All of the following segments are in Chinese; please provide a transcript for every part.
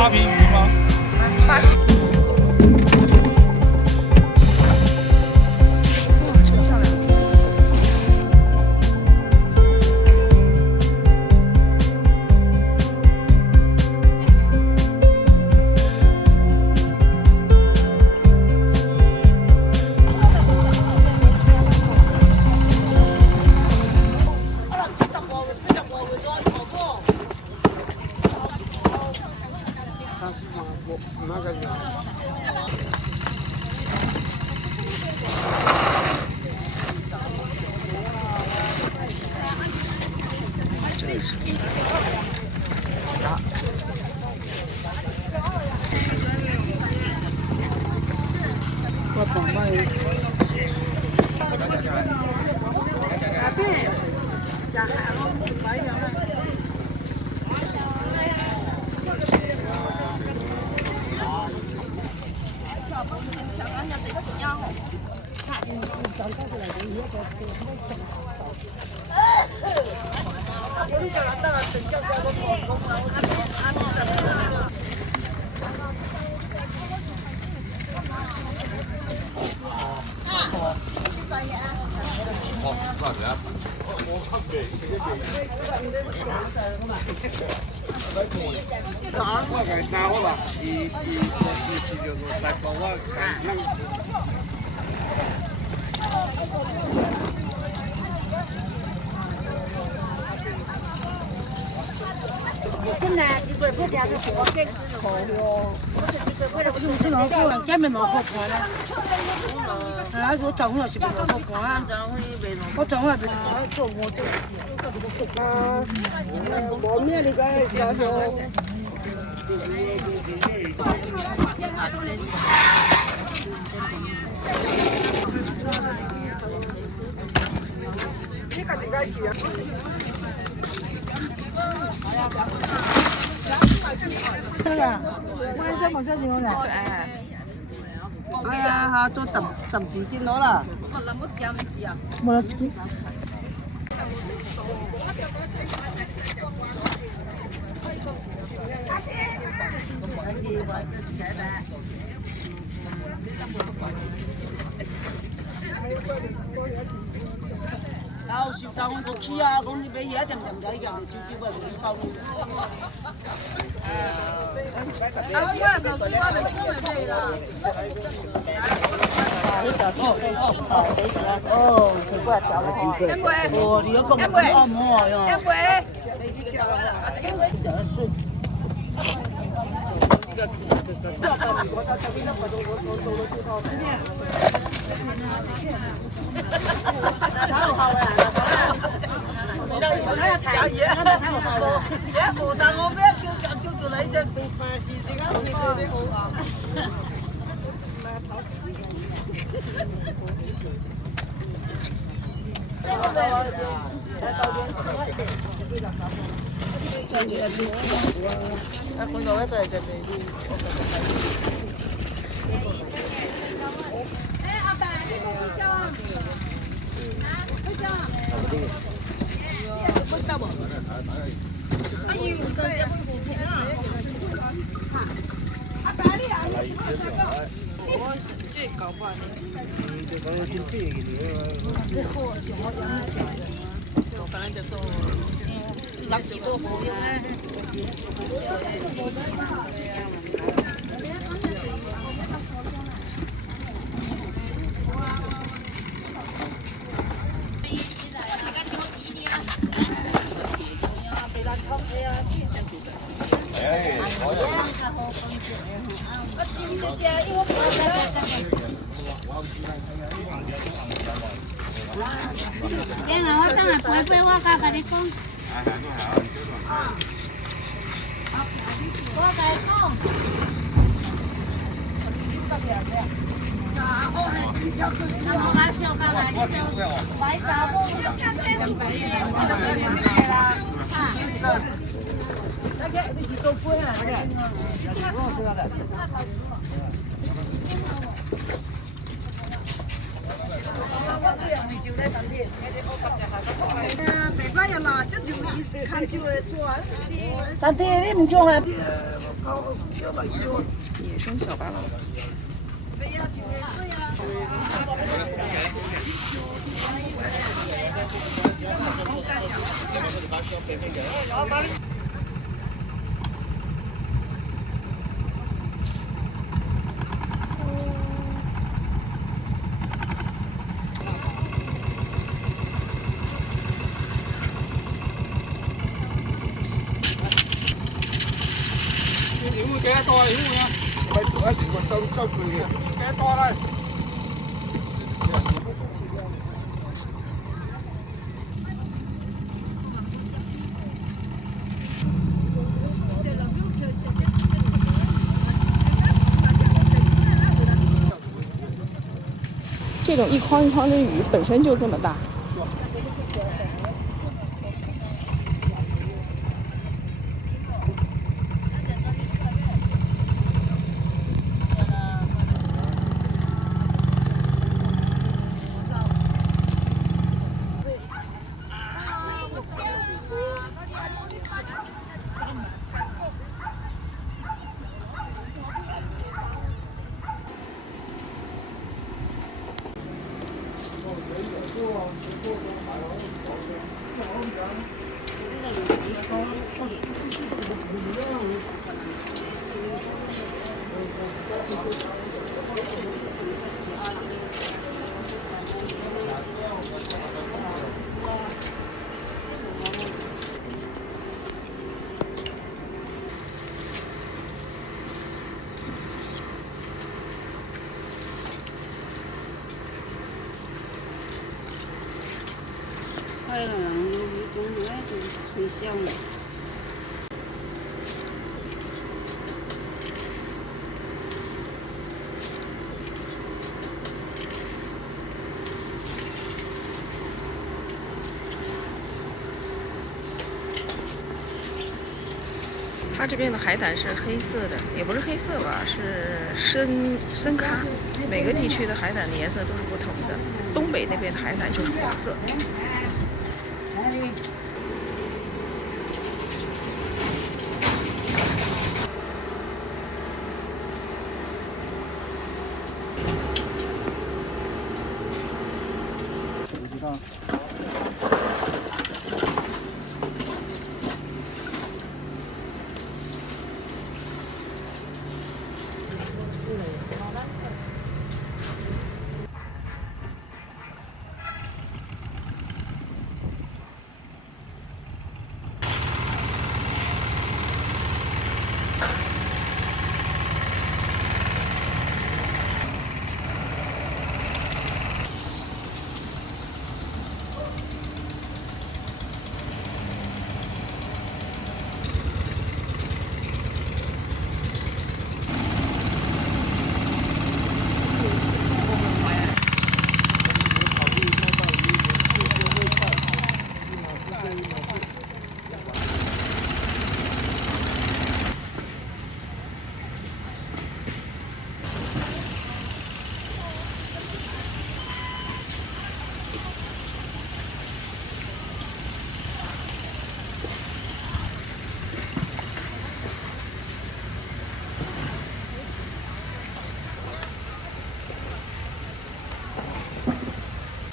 扒皮鱼吗？扒皮。我懂了。加海了，快点了。我给拿好了，一就是三包我真的，这个不点是我给烤哟。就是老好，专门老好看的。啊，我等我是不老好看啊？我等我做我做。啊，我面那个叫做。这个应该去啊。这个，晚上冇得料啦。哎呀，下都十斤到啦。我諗冇食你食啊？冇食。到時到我去啊，講你俾嘢一定唔使人哋照叫佢唔收你。哦，这块掉了几个。哦，你要讲按摩哟。我等下陪陪我甲甲你讲。我甲你讲。我把小到哪里就买啥不？你是做杯啊？白白呀啦，这就一看就会做。但是你唔做啊？野生小巴郎。幾多袋？咪做一年個周佢嘅。幾多袋？这种一筐一筐的鱼本身就这么大。海南有一种那种水香的。它这边的海胆是黑色的，也不是黑色吧，是深咖。每个地区的海胆的颜色都是不同的。东北那边的海胆就是黄色。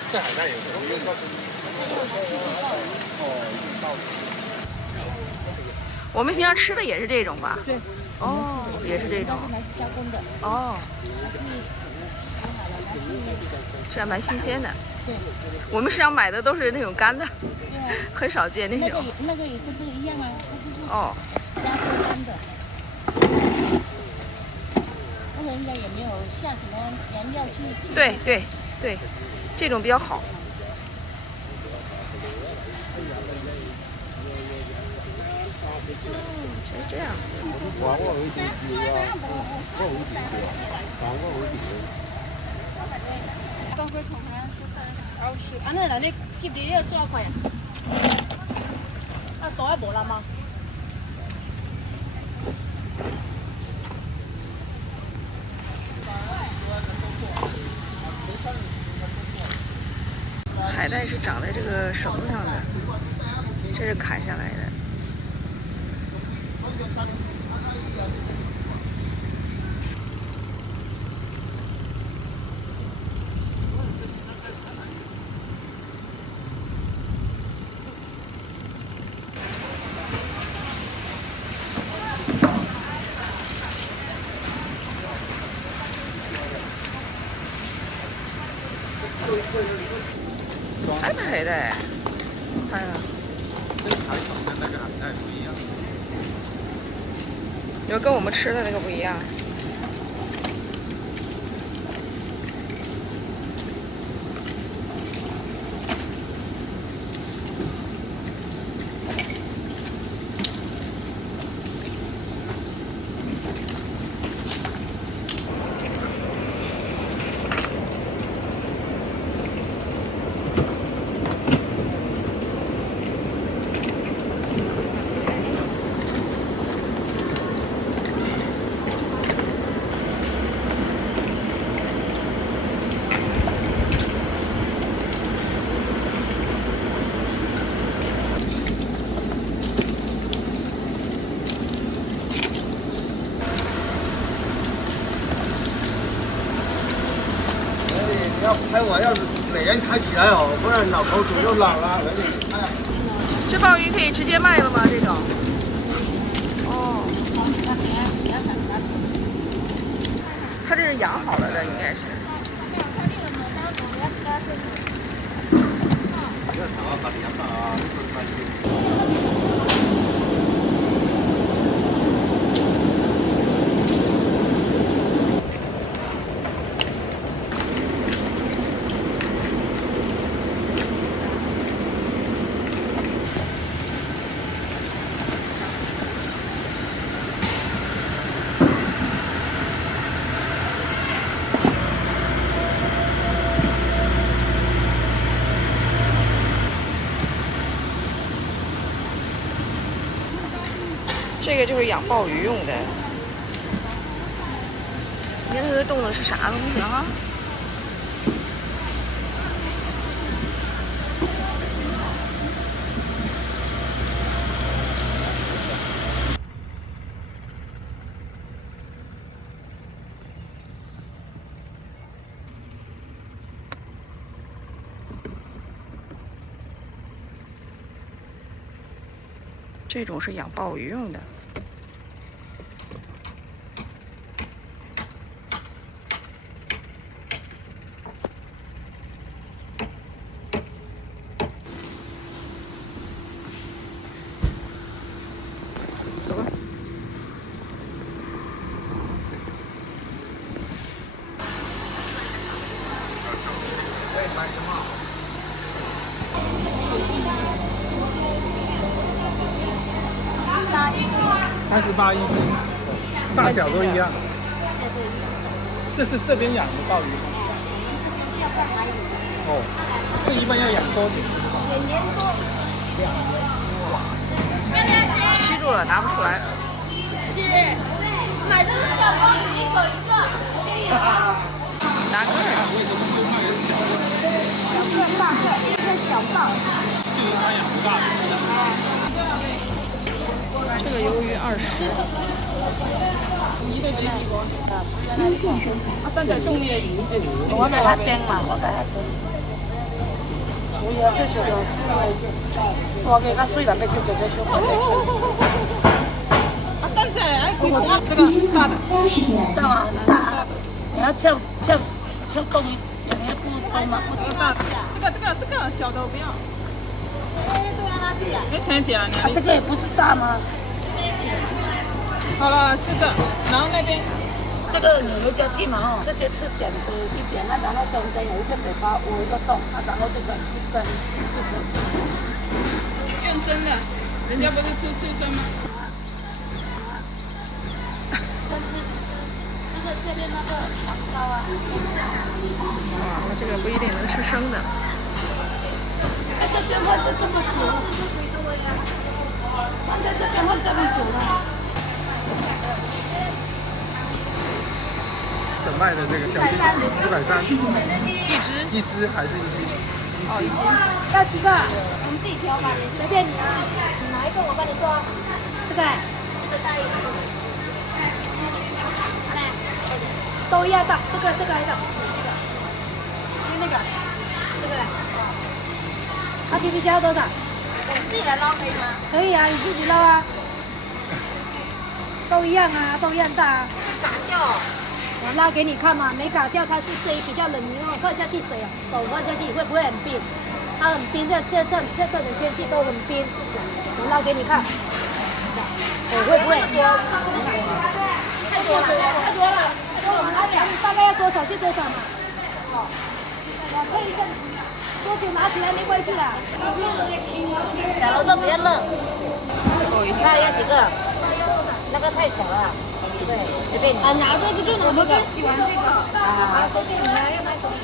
这海带有我们平常吃的也是这种吧？对，哦，也是这种。来自加工的。哦，拿去煮好了，拿去。这还蛮新鲜的。对。我们市场买的都是那种干的，对啊。很少见那种。那个也跟这个一样啊，它就是哦。加工干的。那个应该也没有下什么原料去。对对对，这种比较好。其实这样子。安尼啦，你翕伫了纸块啊？啊，大啊无啦吗？海带是长在这个绳子上的，这是砍下来的。还拍的，拍了。这海草跟那个海带不一样。你说跟我们吃的那个不一样。要拍我，要是每人抬起来哦，不然脑壳肿又老了。哎呀，这鲍鱼可以直接卖了吗？这种？哦，它这是养好了的，应该是。这个就是养鲍鱼用的。你看这个冻的是啥东西啊？这种是养鲍鱼用的。走吧。38一斤，大小都一样。这是这边养的鲍鱼吗？哦，这一般要养多久？吸住了，拿不出来。买这个小包子一口一个。拿个儿。为什么就卖给小的？小个大个，这个小鲍。就是他养不大的。这个鱿鱼20。我在那边嘛，我在那边。水啊，最少用水啊，我给它水两个小姐姐说。蛋仔，哎，我这个大的，大吗？大。你要撬够一点，你要不够吗？不知道。这个小的我不要。你才讲呢？这个也不是大吗？好了，4个，然后那边这个你回家去嘛哦，这些是剪的一点，那然后中间有一个嘴巴，有一个洞，然后这个去蒸就可以吃。用蒸的，人家不是吃刺身吗？生吃不吃？那个下面那个黄刀啊。哇，它这个不一定能吃生的。哎，这边放了这么久，放在这边放这么久了。省卖的这个小鸡，130，一只还是一斤？哦，1斤。要几个？我们自己挑吧，你随便你啊。你哪一个我帮你做？这个，这个大一点。好嘞，都一样大，这个还有那个，这个嘞。他皮皮虾要多少？我们自己来捞可以吗？可以啊，你自己捞啊。都一样啊，都一样大啊。敢掉。我拉给你看嘛，没嘎掉，它是水比较冷，你放下去水啊，手放下去会不会很冰？它很冰，这侧的天气都很冰。我捞给你看，会不会？太多了，太多了。大概要多少就多少嘛。好，我测一下，多久拿起来没关系的。小楼都比较热。看要几个？那个太小了。对，随便你。啊，拿这个就拿这个。喜欢这个。啊，手机你要买手机。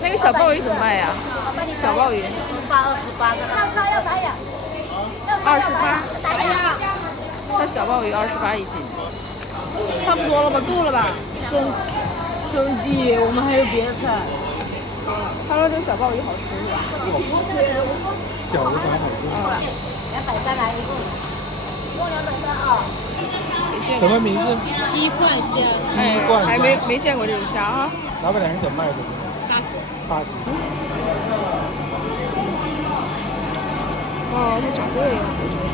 那个小鲍鱼怎么卖呀？小鲍鱼。八28那个。要打呀。 28。打呀。那小鲍鱼28一斤。差不多了吧，够了吧？兄弟，我们还有别的菜。他说这个小鲍鱼好吃是吧？小的很好吃。 230来一共，一共230啊。什么名字？鸡冠虾。鸡冠虾。还没见过这种虾啊。老板娘你怎么卖的？80。哦，它长这样，我这个虾。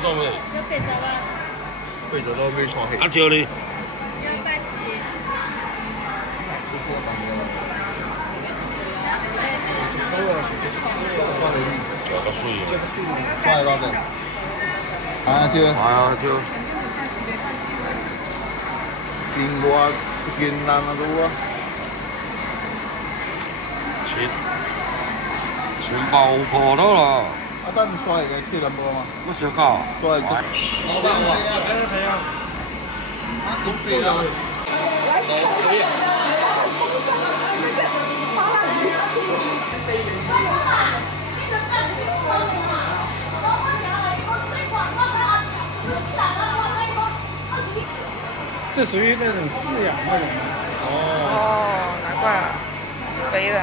做咩？背着都没穿黑。阿蕉呢？個水啊！抓嚟攞定。啊，招。係啊，蕉。見過啊，見爛啊都啊。全部破咗啦！啊，等刷嚟嘅鐵林波嘛。乜小膠？刷嚟。老闆話：睇啊！啊，咁肥啊！这属于那种饲养那种的。哦，难怪了，肥的，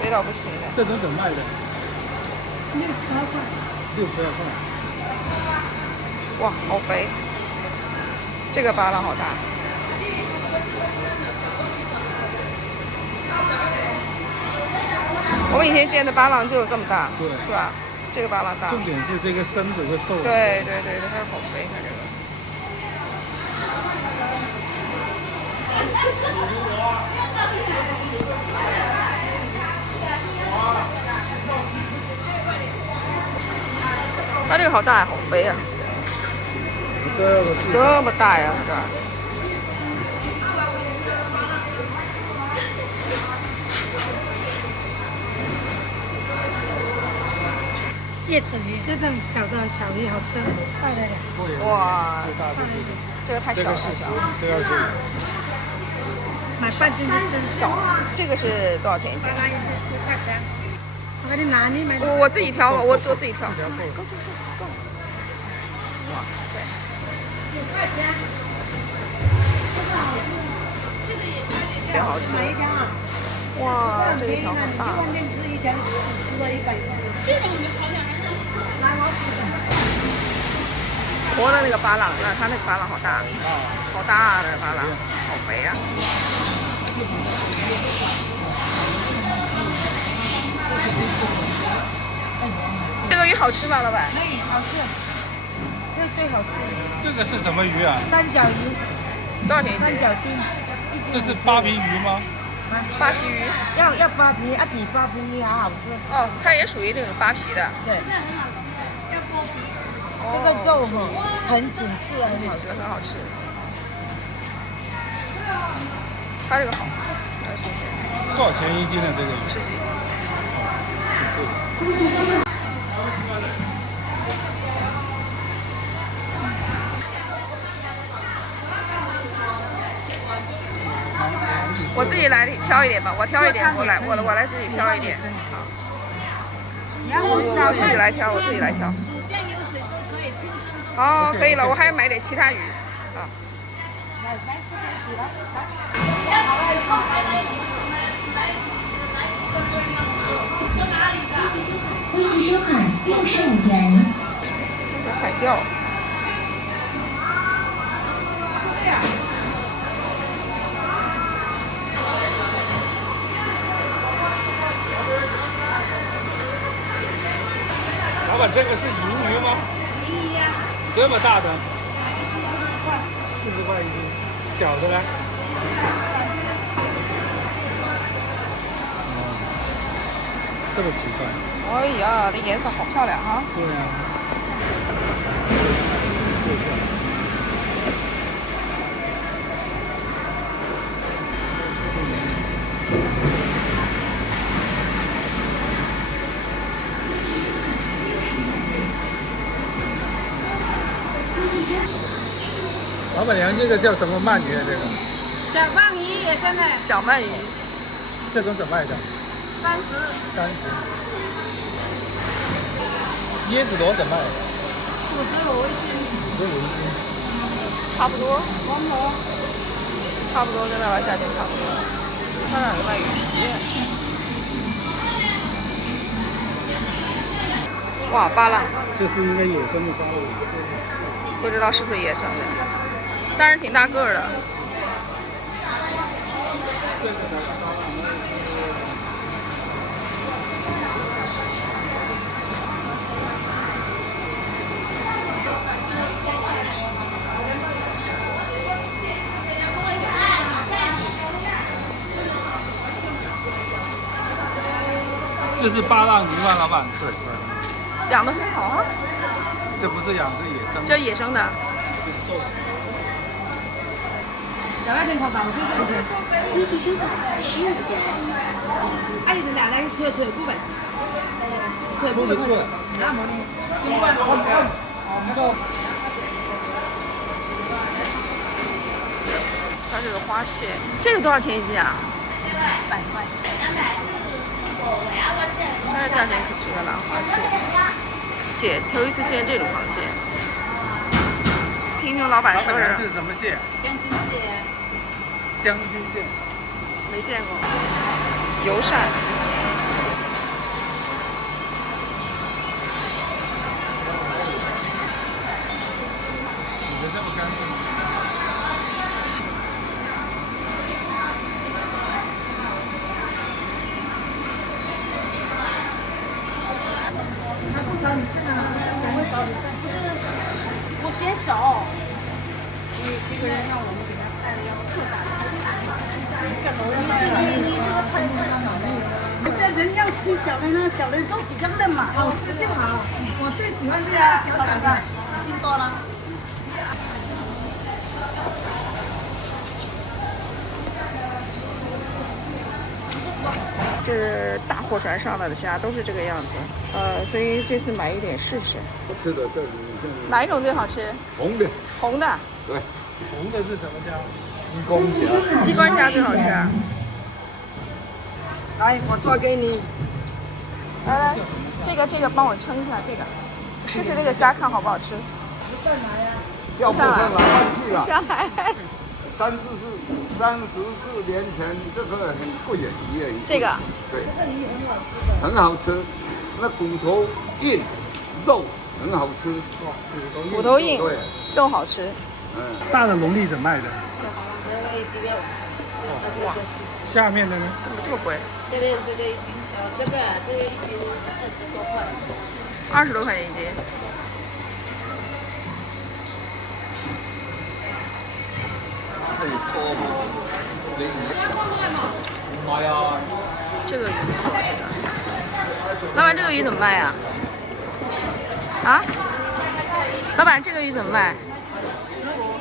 肥到不行的。这种怎么卖的？62块。哇，好肥！这个巴郎好大。我们以前见的巴郎就有这么大，对，是吧？这个巴郎大。重点是这个身子会瘦。对，它好肥，它这个。它这个好大呀，好肥呀！这么大呀，它这儿。叶子鱼，这种小的草鱼好吃，大的点。哇，这个太小了，太小了。这要是买半斤就吃。小，这个是多少钱一斤？拿一只10块钱。我给你拿，你买。我自己挑吧，我自己挑。够。哇塞！9块钱。挺好吃。哇，这一条好大。外面吃一条吃了100块。这种鱼好点还是活的那个巴郎，那它那个巴郎好大，好大啊！这个巴郎，好肥啊！这个鱼好吃吗，老板？可以，好吃，这最好吃。这个是什么鱼啊？三角鱼。多少钱一斤？三角丁。这是巴皮鱼吗？巴皮鱼。要巴皮，比巴皮鱼还好吃。哦，它也属于那种巴皮的。对。那很好吃，要剥皮。这个肉很紧致，很好吃，很好吃。它这个好，新鲜。多少钱一斤呢？这个50几。我自己来挑一点吧，我挑一点，我来自己挑一点。我自己来挑，酱油水都可以清蒸。好，可以了，我还买点其他鱼。啊。微信收款65元。海钓。板，这个是银鱼吗？鱼呀，这么大的40块， ，40块一斤，小的呢？这个奇怪。哎呀，这颜色好漂亮哈！对啊。老板娘，这个叫什么鳗鱼啊？这个小鳗鱼也是呢小鳗鱼，这种怎么卖的，30， ？30。椰子螺怎么卖55一斤， ？55一斤。差不多，差不多跟那边价钱差不多。他那有卖鱼皮。哇，巴浪，这是应该野生的巴浪。不知道是不是野生的，但是挺大个儿的。这个才是巴浪。这是巴浪鱼吗，老板？对。养得很好啊，这不是养，这野生的。这野生的。小外天烤大，我说这个。微信收款12元。哎，你拿来吹吹股份，吹股份。那么的，它这个花蟹，这个多少钱一斤啊100块。它这价钱可值得了，花蟹。姐头一次见这种螃蟹。听老板说这是什么蟹？将军蟹。将军蟹。没见过。油鳝。洗的这么干净。我嫌少，这个人让我们给他派的要特大，你这个菜太少了。这人要吃小的呢，小的都比较嫩嘛。好吃就好，我最喜欢这样小小的，已经多了。这大货船上来的虾都是这个样子，所以这次买一点试试。吃的这里哪一种最好吃？红的，红的。对，红的是什么虾？鸡公虾。鸡冠虾最好吃啊。来，我做给你。来，这个帮我称一下这个，试试这个虾看好不好吃。叫不上来，忘记了。下来。34年前，这个很贵的鱼，这个。对，很好吃，那骨头硬，肉很好吃。骨头硬，对，肉好吃。大的龙利怎么卖的？哇，下面的呢？怎么这么贵这边这个一斤小，这个一斤20多块。？20多块钱一斤。这个鱼不错，这个。老板，这个鱼怎么卖呀？啊？老板，这个鱼怎么卖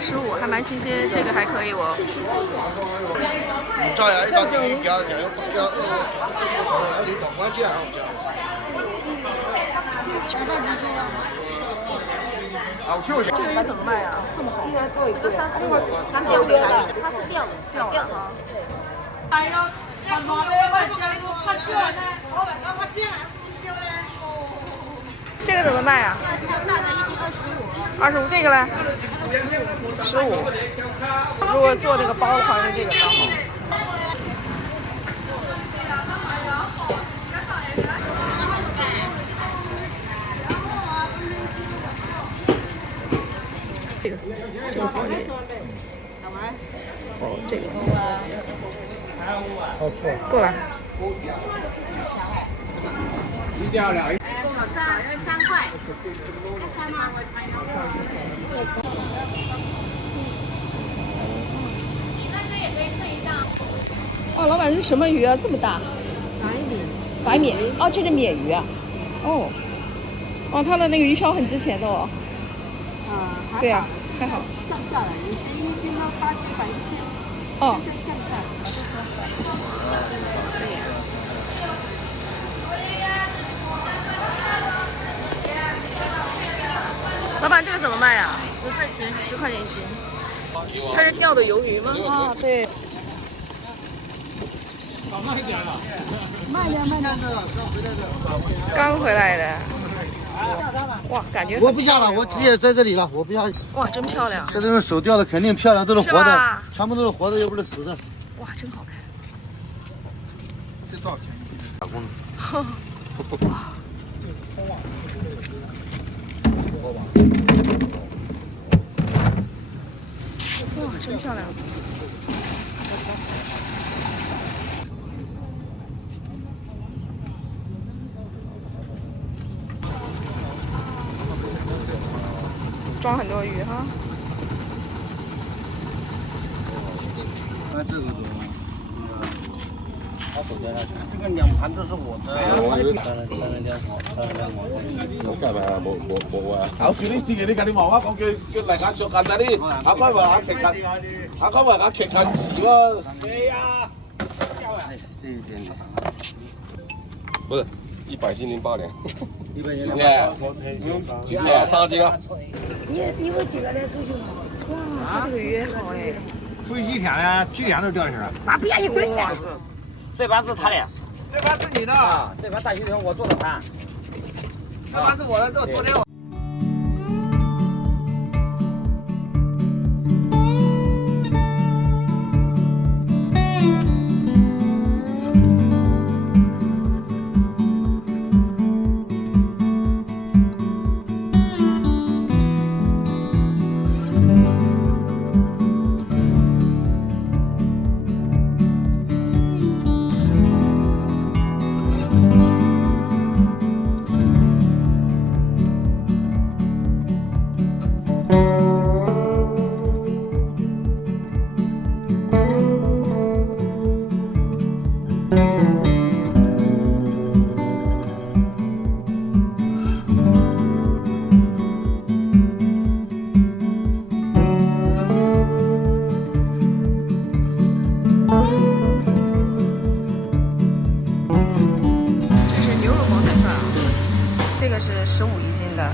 ？15，还蛮新鲜，这个还可以哦。这样一道鱼叫你懂关键好像。好就这个鱼怎么卖啊？这么好？这个30块，刚钓回来，它是钓的。哎呦，看旁边我看这呢，这个怎么卖啊？25，这个嘞？15。如果做这个包的话，用这个刚好。这个好一点。哦，这个。好错。够了。一定要两。13块，要3吗？哦，老板，这是什么鱼啊？这么大？白鲢。哦，这是鲢鱼啊。哦。哦，它的那个鱼漂很值钱的哦。对呀，还好。降价了，以前一斤要800-900、1000，哦。现在降价了。老板，这个怎么卖呀？10块钱，10块钱一斤。它是钓的鱿鱼吗？啊，对。慢一点了。刚回来的。哇，感觉我不下了，我直接在这里了，我不下。哇，真漂亮！这都是手钓的，肯定漂亮，都是活的是吧，全部都是活的，又不是死的。哇，真好看。这多少钱？打工。哇。哇，真漂亮！装很多鱼哈。那这个多。这个2盘都是我的。冇計咪冇啊！考住呢自己啲近啲媽媽講叫嚟緊着緊啊啲，考開話壓劇緊，考開話壓劇緊遲喎。對呀。这一点点。不是100斤08两。100斤200。今天3斤啊。你有几个在出去吗？哇，它这个鱼好哎。出去几天了？几天都钓去了。那不要一滚！这盘是他的，这盘是你的。啊，这盘大西头我做的盘。这盘是我的，昨天我。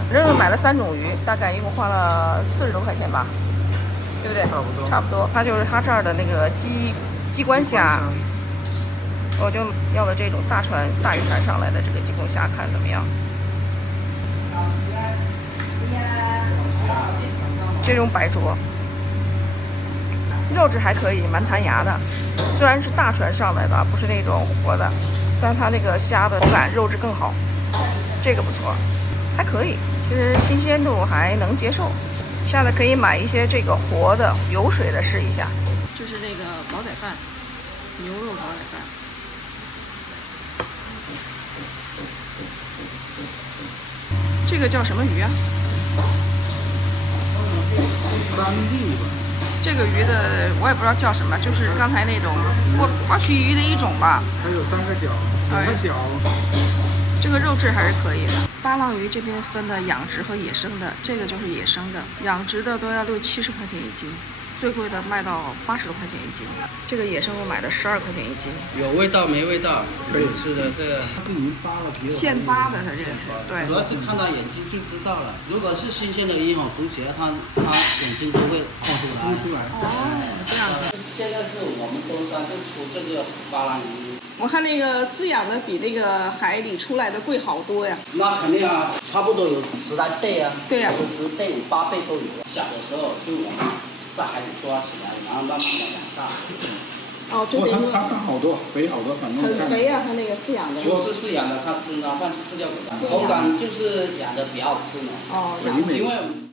肉肉买了3种鱼，大概一共花了40多块钱吧，对不对？差不多。差不多。它就是它这儿的那个鸡冠虾，我就要了这种大鱼船上来的这个鸡公虾，看怎么样？这种白灼，肉质还可以，蛮弹牙的。虽然是大船上来的，不是那种活的，但它那个虾的口感、肉质更好。这个不错，还可以。其实新鲜度还能接受，下次可以买一些这个活的有水的试一下。这是那个煲仔饭，牛肉煲仔饭。这个叫什么鱼啊？这个鱼的我也不知道叫什么，就是刚才那种瓜皮鱼的一种吧。它有3个角，2个角。这个肉质还是可以的。八浪鱼这边分的养殖和野生的，这个就是野生的，养殖的都要60-70块钱一斤，最贵的卖到80多块钱一斤。这个野生我买的12块钱一斤。有味道没味道，可以吃的这个。现扒的，它这个是对。主要是看到眼睛就知道了。如果是新鲜的鱼哈，煮起来它眼睛都会冒出来。哦，这样子。现在是我们东山就出这个八浪鱼。我看那个饲养的比那个海里出来的贵好多呀。那肯定啊，差不多有10来倍啊。对呀。10倍、8倍都有。小的时候就我们在海里抓起来，然后慢慢的养大。哦，就等于它好多，肥好多，反正很肥啊，它那个饲养的。不是饲养的，它经常换饲料给它，口感就是养的比较好吃嘛。哦，因为。